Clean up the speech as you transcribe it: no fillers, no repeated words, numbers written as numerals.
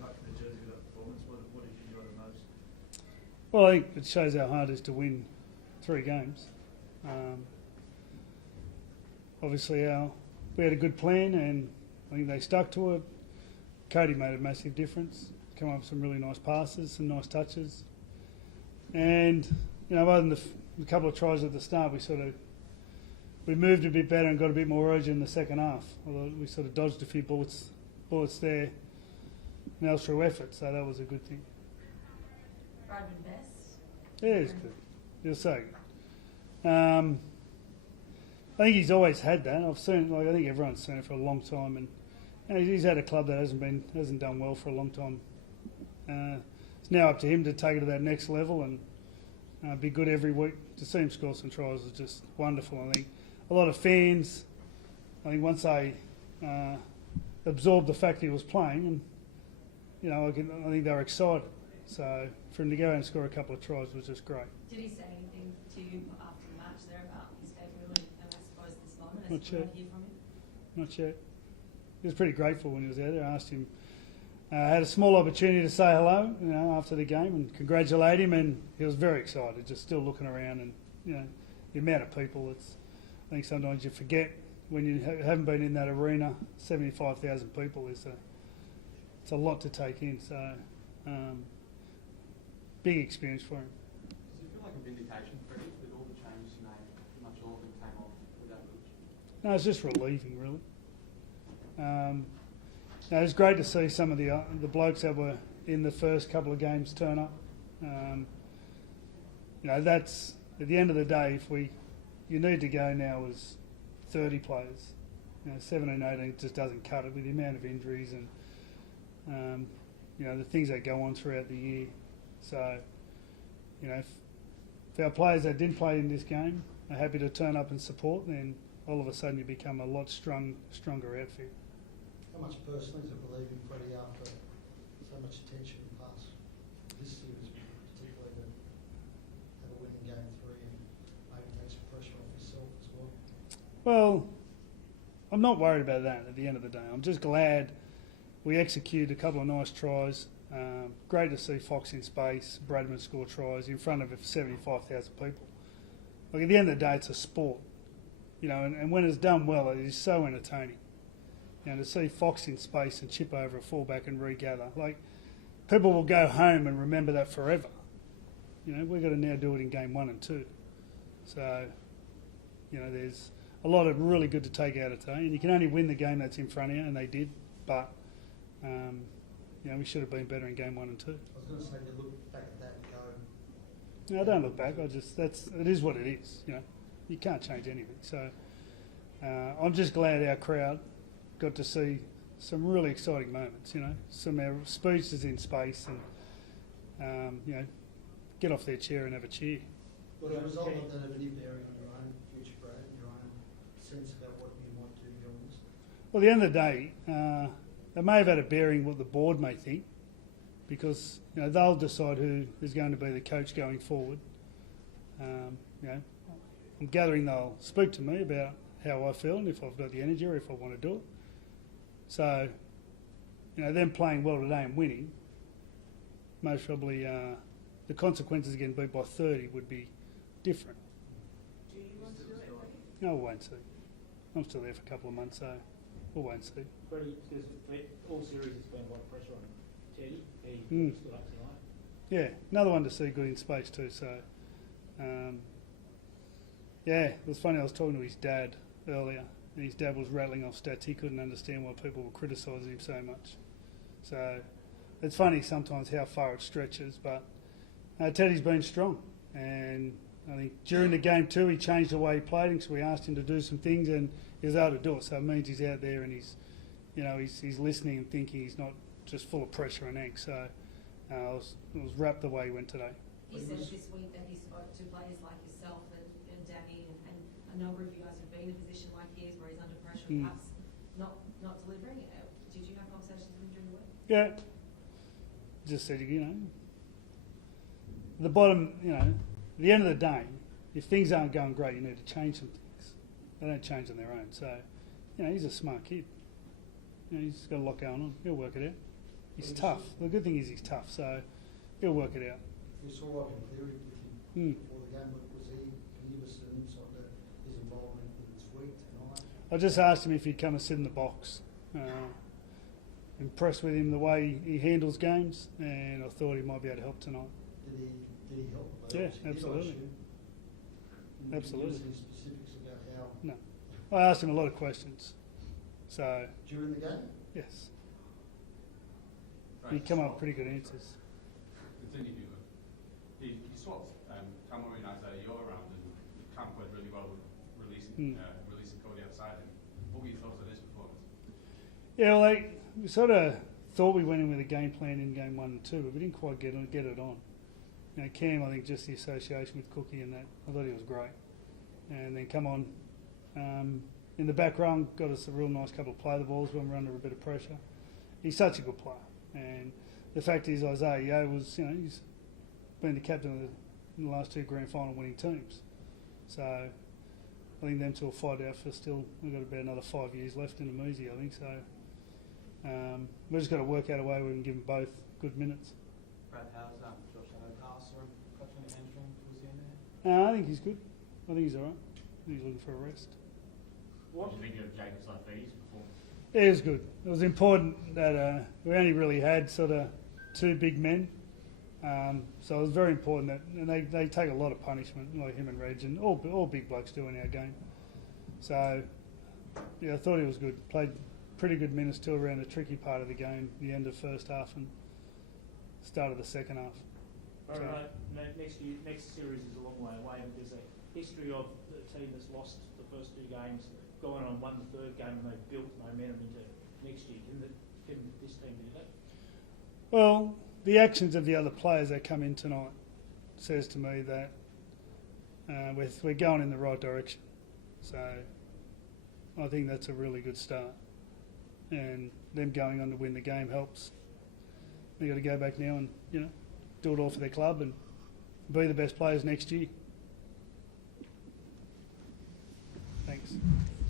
much of the jersey with that performance? What did you enjoy the most? Well, I think it shows how hard it is to win 3 games. Obviously, we had a good plan, and I think they stuck to it. Cody made a massive difference. Come up with some really nice passes, some nice touches, and other than the couple of tries at the start, we moved a bit better and got a bit more urgent in the second half. Although we sort of dodged a few bullets there, and that was through effort, so that was a good thing. Bradman Best. Yeah, he's good. He'll say. I think he's always had that. I think everyone's seen it for a long time, and he's had a club that hasn't done well for a long time. It's now up to him to take it to that next level and be good every week. To see him score some tries is just wonderful. I think a lot of fans, I think once they absorbed the fact he was playing, and I think they were excited. So for him to go out and score a couple of tries was just great. Did he say anything to you after the match there about his capability and I suppose this moment? Not yet. Hear from him? Not yet. He was pretty grateful when he was out there. I asked him, had a small opportunity to say hello, after the game and congratulate him, and he was very excited, just still looking around, and the amount of people. I think sometimes you forget when you haven't been in that arena. 75,000 people it's a lot to take in. So big experience for him. Does it feel like a vindication for you with all the changes you made? Pretty much all of them came off without glitch. No, it's just relieving, really. It's great to see some of the blokes that were in the first couple of games turn up. That's at the end of the day. You need to go now as 30 players. 17, 18 just doesn't cut it with the amount of injuries and the things that go on throughout the year. So, if our players that didn't play in this game are happy to turn up and support, then all of a sudden you become a lot stronger outfit. How much personally to believe in Freddie after so much attention in the past this series, particularly to have a win in game 3 and maybe take some pressure off yourself as well? Well, I'm not worried about that at the end of the day. I'm just glad we executed a couple of nice tries. Great to see Fox in space, Bradman score tries in front of 75,000 people. At the end of the day, it's a sport, and when it's done well, it is so entertaining. To see Fox in space and chip over a fullback and regather, people will go home and remember that forever. We've got to now do it in game 1 and 2. So, there's a lot of really good to take out of today, and you can only win the game that's in front of you, and they did. But we should have been better in game 1 and 2. I was going to say, you look back at that and go... No, I don't look back. It is what it is. You can't change anything. So I'm just glad our crowd got to see some really exciting moments. Some of our speeches in space, and get off their chair and have a cheer. Would a result of that have any bearing on your own future, Brad, and your own sense about what you might do beyond this? Well, at the end of the day, it may have had a bearing what the board may think, because they'll decide who is going to be the coach going forward. I'm gathering they'll speak to me about how I feel and if I've got the energy or if I want to do it. So, them playing well today and winning, most probably the consequences of getting beat by 30 would be different. Do you want to do it? No, we'll wait and see. I'm still there for a couple of months, so we'll wait and see. Freddie, because all series it's been a lot of pressure on Teddy. He stood up tonight. Yeah, another one to see good in space too. So, it was funny. I was talking to his dad earlier, and his dad was rattling off stats. He couldn't understand why people were criticising him so much. So, it's funny sometimes how far it stretches. But Teddy's been strong, and I think during the game too, he changed the way he played, and so we asked him to do some things, and he was able to do it. So it means he's out there and he's listening and thinking. He's not just full of pressure and angst. So I was wrapped the way he went today. He said this week that he spoke to players like yourself and Danny and a number of you guys who've been in a position like his where he's under pressure, perhaps not delivering it. Did you have conversations with him during the week? Yeah. Just said, the bottom, at the end of the day, if things aren't going great, you need to change some things. They don't change on their own. So, he's a smart kid. He's got a lot going on. He'll work it out. He's tough. The good thing is he's tough, so he'll work it out. We saw Robin Cleary with him Mm. before the game, but can you give us an insight to his involvement this week, tonight? I just asked him if he'd come and sit in the box. Impressed with him the way he handles games, and I thought he might be able to help tonight. Did he help? Yeah, Obviously he did, I absolutely. assume. And Absolutely. Can you give us any specifics about how, No, I asked him a lot of questions. So during the game? yes, Right, he come up so with pretty good answers. Continue, he swapped Camaro and Isaiah Yeo around, and Cam played really well with releasing Cody outside him. What were your thoughts on his performance? Yeah, well, we sort of thought we went in with a game plan in game 1 and 2, but we didn't quite get it on. You know, Cam, I think just the association with Cookie and that, I thought he was great. And then come on, in the back row, got us a real nice couple of play the balls when we're under a bit of pressure. He's such a good player. And the fact is Isaiah Yeo was, you know, he's been the captain of the last 2 grand final winning teams. So I think them two will fight out for still, we've got about another 5 years left in the Moosey, I think. So we've just got to work out a way where we can give them both good minutes. Brad, how's Josh Adokar clutching a hamstring towards the end there? I think he's good. I think he's all right. I think he's looking for a rest. What do you think of Jacob Saife's performance? Yeah, it was good. It was important that we only really had sort of 2 big men. So it was very important that, and they take a lot of punishment, like him and Reg, and all big blokes do in our game. So, yeah, I thought he was good. Played pretty good minutes till around the tricky part of the game, the end of first half and start of the second half. But next series is a long way away, and there's a history of the team that's lost the first 2 games, gone on, won the 3rd game, and they've built momentum into next year. Can this team do that? Well, the actions of the other players that come in tonight says to me that we're going in the right direction. So I think that's a really good start. And them going on to win the game helps. They've got to go back now and, you know, do it all for their club and be the best players next year.